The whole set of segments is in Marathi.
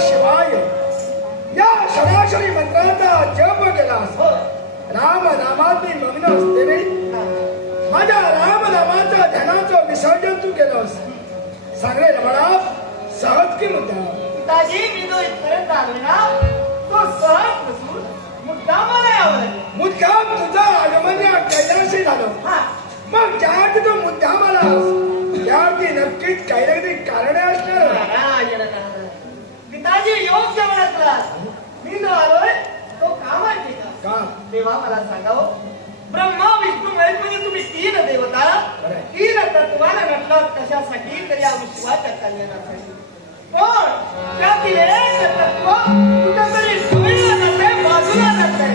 शिवाय या सरासरी मंत्राचा जप केलास. राम नामात मी मग्न असते रे. माझ्या राम नामाच्या ध्यानाचं विसर्जन तू केलंस. सांगणे रमणा सहज की मुद्दा. पिताजी मी जो इथपर्यंत आलोय ना तो सहज नसून मुद्दामाला यावं लागेल. मुद्दाम तुझा आगमन या कैलासी झालं. मग ज्यात तो मुद्दाम आलास त्यावरती नक्कीच काही ना काही कारणे असणार. पिताजी योग्य म्हणतला. मी जो आलोय तो कामाची का तेव्हा मला सांगावं. ब्रह्मा विष्णू महेश म्हणजे तुम्ही तीन देवता तीन तत्वाला नटलात कशासाठी तर या विश्वाच्या कल्याणासाठी. पण त्यातील एक तत्व कुठेतरी सोडलं जातंय बाजूला जातंय.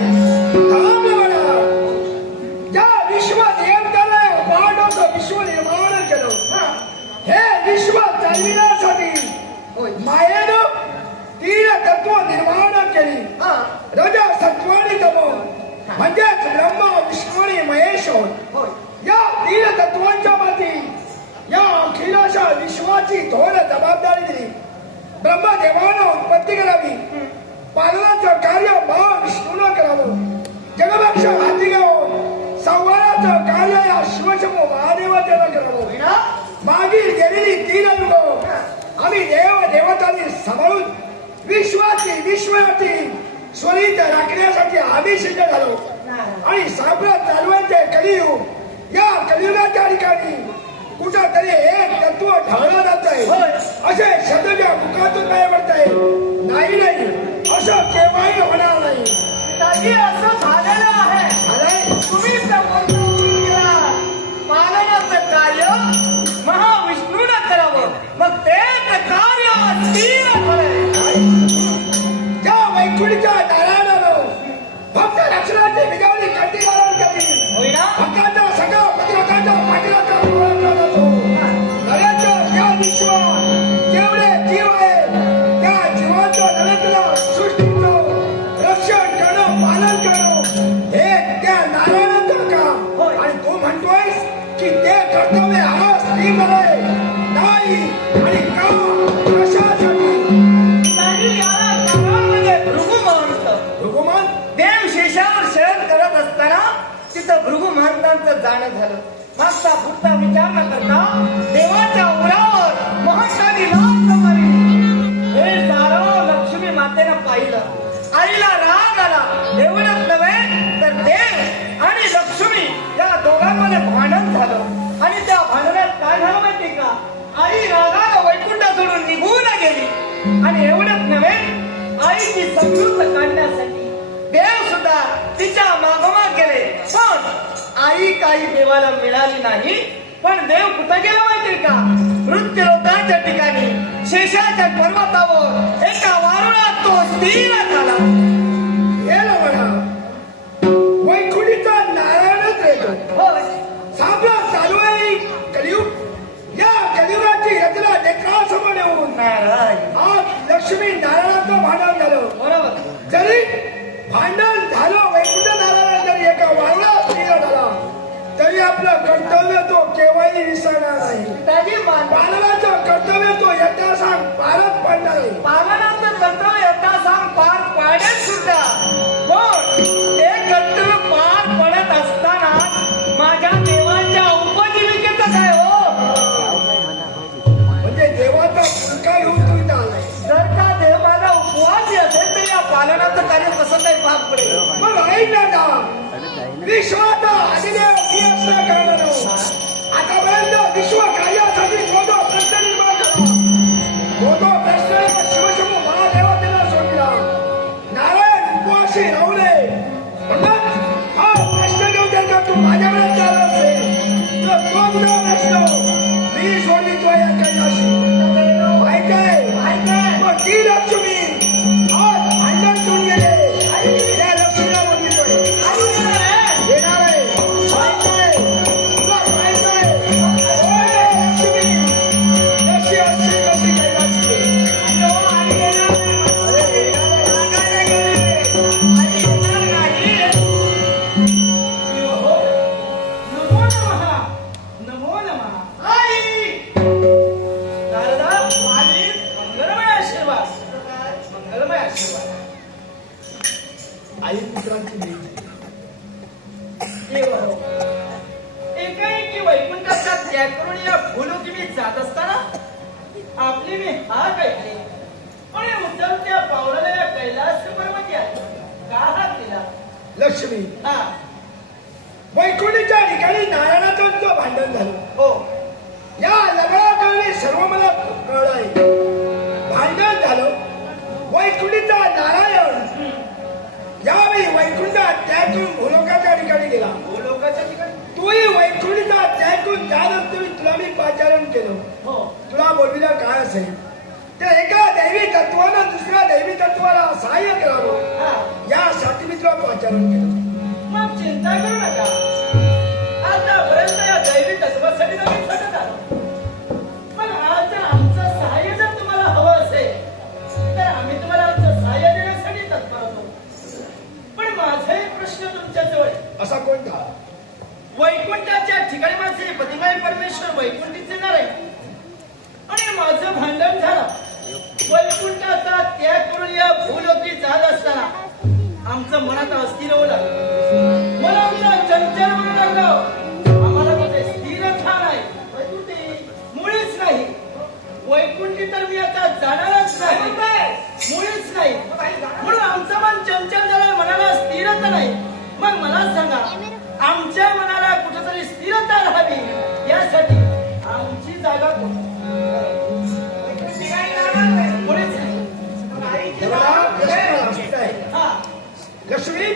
ज्या विश्व नियंत्रण पांडवचं विश्व निर्माण केलं हे विश्व चालविण्यासाठी मायेनं तीन तत्व निर्माण केली. रज सत्व आणि तमो म्हणजेच ब्रह्मा विष्णू आणि महेश होय. या तीन तत्वांच्या मध्ये या अखिलाच्या विश्वाची थोर जबाबदारी दिली. ब्रह्मदेवानं उत्पत्ती करावी. पालनाचं कार्य महाविष्णूनं करावं. जगभक्षक हाती घ्यावं. संवाराचं कार्य या शिवशंभू महादेवानं करावं. मागील गेलेली तीन युग आम्ही देव देवतांनी सांभाळून विश्वाची स्वरित राखण्यासाठी आम्ही सिद्ध झालो. आणि साम्राज्य चालवायचे कलियुग. या कलियुगाच्या ठिकाणी कुठं तरी एक तत्व ढळलं जात आहे असे शब्दाच्या मुखातून काय म्हणताय. नाही असं केव्हाही होणार नाही. पिताजी असं झालेलं आहे. तुम्ही पालनाचं कार्य महाविष्णूनं करावं. मग ते कार्य ज्या वैकुंठच्या नारायणानं भक्त रक्षणाची विजावणी कंठी धारण केली. भक्तांचा सगळा पत्रकांच्या पाठीलाचा ओळखला जातो. नव्याच्या या विश्वात जेवढे जीव आहे त्या जीवांचं नव्यातलं सृष्टीचं रक्षण करणं पालन करणं हे त्या नारायणाचं काम. आणि तू म्हणतोयस की ते कर्तव्य हा स्त्री आहे नाही. आणि का कशासाठी भृगुमान देव शेषावर शयन करत असताना तिथं भृगुमहंतांचं जाणं झालं. मागचा पुढचा विचार न करता देवाच्या उरावर महंतांनी लाथ मारली. हे सारं लक्ष्मी मातेनं पाहिलं. आईला राग आला. एवढंच नव्हे तर देव आणि लक्ष्मी या दोघांमध्ये भांडण झालं. आणि त्या भांडणात काय झालं माहिती का. आई रागाला वैकुंठ सोडून निघून गेली. आणि एवढंच नव्हे आईची समजूत काढण्यासाठी देव सुद्धा तिच्या मागोमाग गेले. पण आई काही देवाला मिळाली नाही. पण देव कुठं गेला माहिती का. मृत्यूलोकाच्या ठिकाणी शेषाच्या पर्वतावर एका वारुळात तो स्थिर झाला. गेला बघा वैकुंठीचा नारायणच येतो. साम्राज्य चालू आहे कलियुग. या कलियुगाची रचना देखासमोर येऊन आज लक्ष्मी नारायणाचं भांडण झालं. बरोबर. जरी भांडण झालं वैकुंठ नारायण जरी एका वारुळा स्त्रीला झाला तरी आपलं कर्तव्य तो केव्हाही विसरणार नाही. पालनाचं कर्तव्य तो यथासांग पारच पडणार नाही. पालनाचं कर्तव्य यथासांग पार पाडेल सुद्धा. पण ते कर्तव्य पार पडत असताना माझ्या देवाच्या उपजीविकेचं काय हो. म्हणजे देवाचा फुलका घेऊन तू इथं आलाय. जर का देव माझा उपवासी असेल तर या पालनाचं कार्य कसं काही भाग पडेल. मग ऐक ना विश्वात आदिदेव मी असं करणार. आतापर्यंत विश्व कार्यासाठी तो प्रश्न निर्माण झाला. तो प्रश्न शिवशंभू महादेवाला सोडला. नारायण उपवासी राहू नये म्हणून हा प्रश्न घेऊन जर का तू माझ्याकडे चालला असेल तर तो तुझा प्रश्न मी सोडितोय या कैलाशी. माहित आहे मग ती लक्ष्मी आज भांडण सोडून गेले. त्या लक्ष्मीला बोलतोय येणार आहे. आई पुत्रांची भेट देव हो. एकाएकी वैकुंठाचा त्याग करून या भूलोकी मी जात असताना आपली मी हाक ऐकली आणि उतरत्या पावलाला या कैलास पर्वती आली. का हाक केला? लक्ष्मी हा वैकुंठीच्या ठिकाणी नारायणाचं जो भांडण झालं हो या लग्नाकडे सर्व मला कळलंय. भांडण झालं वैकुंठीचा नारायण यावेळी वैकुंठात त्याग करून भूलोकाच्या ठिकाणी गेला. भूलोकाच्या ठिकाणी तूही वैकुंठीचा त्याग करून त्या रस्त्याने तुला मी पाचारण केलं. हो तुला बोलविलं काय असेल तर एका दैवी तत्वानं दुसऱ्या दैवी तत्वाला सहाय्य करावं हा यासाठी मी तुला पाचारण केलं. मग चिंता करू नका. आतापर्यंत या दैवी तत्वासाठी तर मी झटत आलो. पण आज जर आमचं सहाय्य जर तुम्हाला हवं असेल तर आम्ही तुम्हाला आमचं सहाय्य देण्यासाठी तत्पर होतो. पण माझा एक प्रश्न तुमच्याजवळ आहे. असा कोणता? वैकुंठाच्या ठिकाणी माझे पतिमाय परमेश्वर वैकुंठीचे नारायण आणि माझं भांडण झालं. वैकुंठाचा त्याग करून या भूलोकी जात असताना आमचं मनात अस्थिर होऊ लागलं. मला आमचा चंचल म्हणू लागलं. आम्हाला कुठे स्थिरता नाही, वैकुंठी मुळीच नाही. वैकुंठी तर मी आता जाणारच नाही, मुळीच नाही. म्हणून आमचं मन चंचल झालं, मनाला स्थिरता नाही. मग मला सांगा आमच्या मनाला कुठेतरी स्थिरता राहावी यासाठी आमची जागा कोणती? मुळीच नाही. देवा, प्रश्न असा आहे. हा लक्ष्मी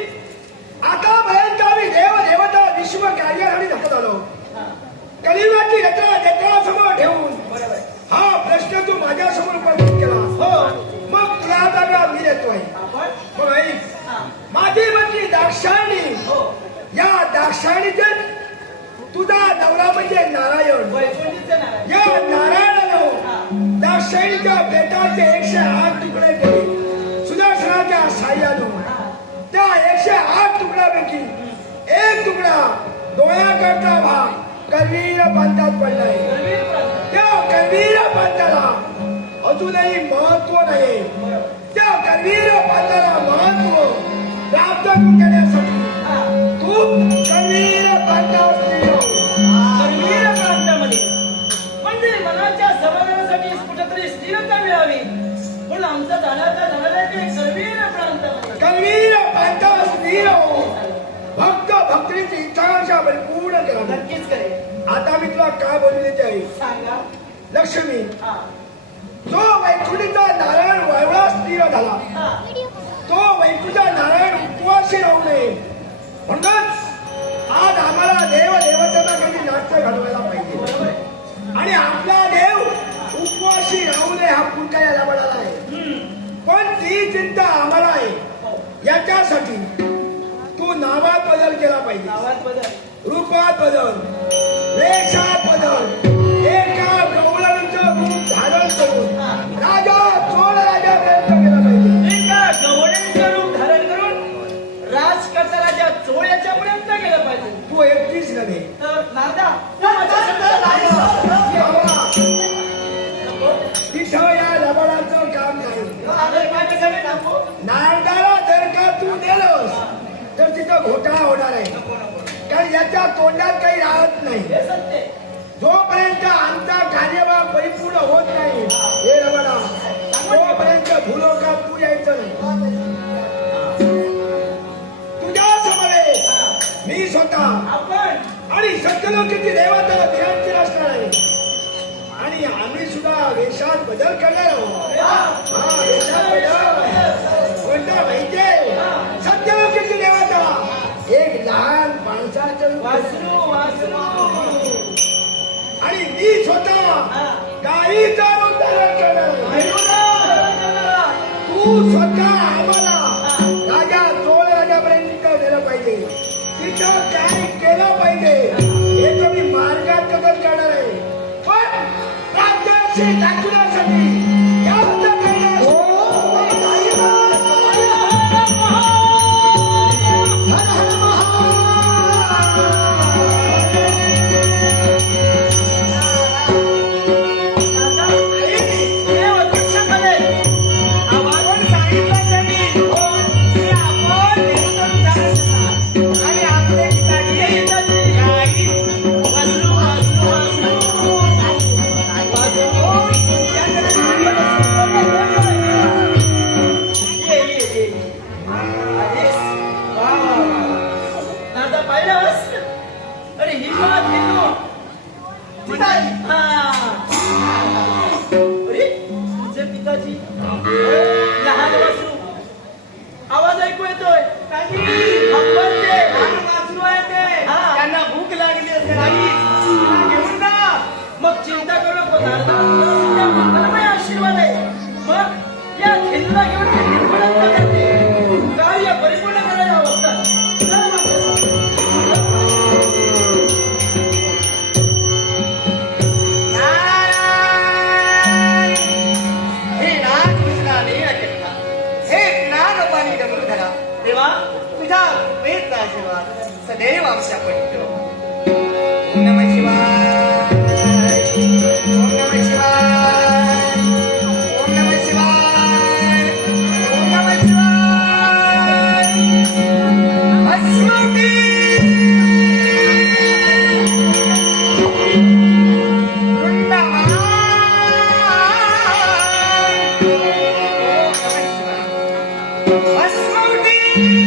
आतापर्यंत आम्ही देव देवता विश्व कार्यासाठी धकत आलो. हा कलियुगाची रचना जगासमोर ठेवून बरोबर हा प्रश्न तू माझ्या समोर उपस्थित केला. हो मग तुला जागा मी देतोय. आपण मग ऐक, हा माझी म्हटली दाक्षायणी. हो या दाक्षायणीचे तुझा नवरा म्हणजे नारायण. वैकुंठीचे नारायण. या नारायणानं हा दाक्षायणीच्या बेटाचे 108 तुकडे केले. सुदर्शनाच्या साह्यानं हा त्या 108 तुकड्यापैकी एक तुकडा डोळ्याकडचा भाग करवीर पंथात पडलाय. करवीर प्रांत. त्या करवीर पंथाला अजूनही महत्व नाही. बरोबर. त्या करवीर पंथाला महत्व प्राप्त करून देण्यासाठी हा तू करवीर पंथावर स्थिर. करवीर प्रांतामध्ये म्हणजे मनाच्या समाधानासाठी कुठेतरी स्थिरता मिळावी म्हणून आमचा जाणारा ते करवीर प्रांतामध्ये. करवीर पंथावर स्थिर हो. भक्त भक्तीची इच्छा परिपूर्ण करा. नक्कीच करेल. आता मी तुला काय बोलले आहे सांगा. लक्ष्मी. हा जो वैकुंठीचा नारायण वळवळा स्थिर झाला हा तो वैकुंठा नारायण उपवासी राहू नये म्हणून आज आम्हाला देव देवतांना काही नाट्य घडवायला पाहिजे. बरोबर आहे. आणि आपला देव उपवासी राहू नये हा पुढचा याला म्हणाला आहे. पण ती चिंता आम्हाला आहे. हो. याच्यासाठी तू नावात बदल केला पाहिजे. नावात बदल. रूपात बदल, वेशात बदल. एका गवळणीचं रूप धारण करून राजा चोळ राजापर्यंत गेला पाहिजे. एका गवळीचं रूप धारण करून राजकर्ता राजा चोळ याच्यापर्यंत गेलं पाहिजे. तू एकटीच नव्हे तर नारदा तू माझ्या संगत आहे. बाबा, तिथं या लबाडाचं काम नाही. नारद माझ्या संगत नको. नारदाला जर का तू दिलंस तर तिथं घोटाळा होणार आहे. नको नको. कारण याच्या तोंडात काही राहत नाही. हे सत्य आहे. जोपर्यंत आमचा कार्यभाग परिपूर्ण होत नाही हे लबाडा तोपर्यंत भूलोकात तू यायचं नाही. तुझ्या समोर मी स्वतः आपण आणि सत्यलोकीची देवता विरांची असणार आहे. आणि आम्ही सुद्धा वेशात बदल करणार आहोत. हा वेशात बदल कोणता माहितीये? सत्यलोकीची देवता एक लहान माणसाचं रूप आहे. वासरू आणि मी स्वतः गाईचा रूप धारण करणार आहे. तू स्वतः आम्हाला राजा चोळ राजापर्यंत नेलं पाहिजे. तिथं काय केलं पाहिजे हे तर मी मार्गात बदल करणार आहे. पण राज्याशी दाखवण्यासाठी या बदल करणार. हर हर आपण सांगितलं त्यांनी की आपण एवढे निर्मळ प्रकारचे कार्य परिपूर्ण करायला हवं. चल मात्र. हे नाथ कृष्णाने अटकला. हे ज्ञानपाणी डमरुधरा, देवा तुझ्या कृपेचा आशीर्वाद सदैव आमच्याकडे ठेव. ओम नमः शिवाय. ओम नमः शिवाय. ओम नमः शिवाय. ओम नमः शिवाय. अस्मृती वृंदावन. ओम नमः शिवाय. अस्मृती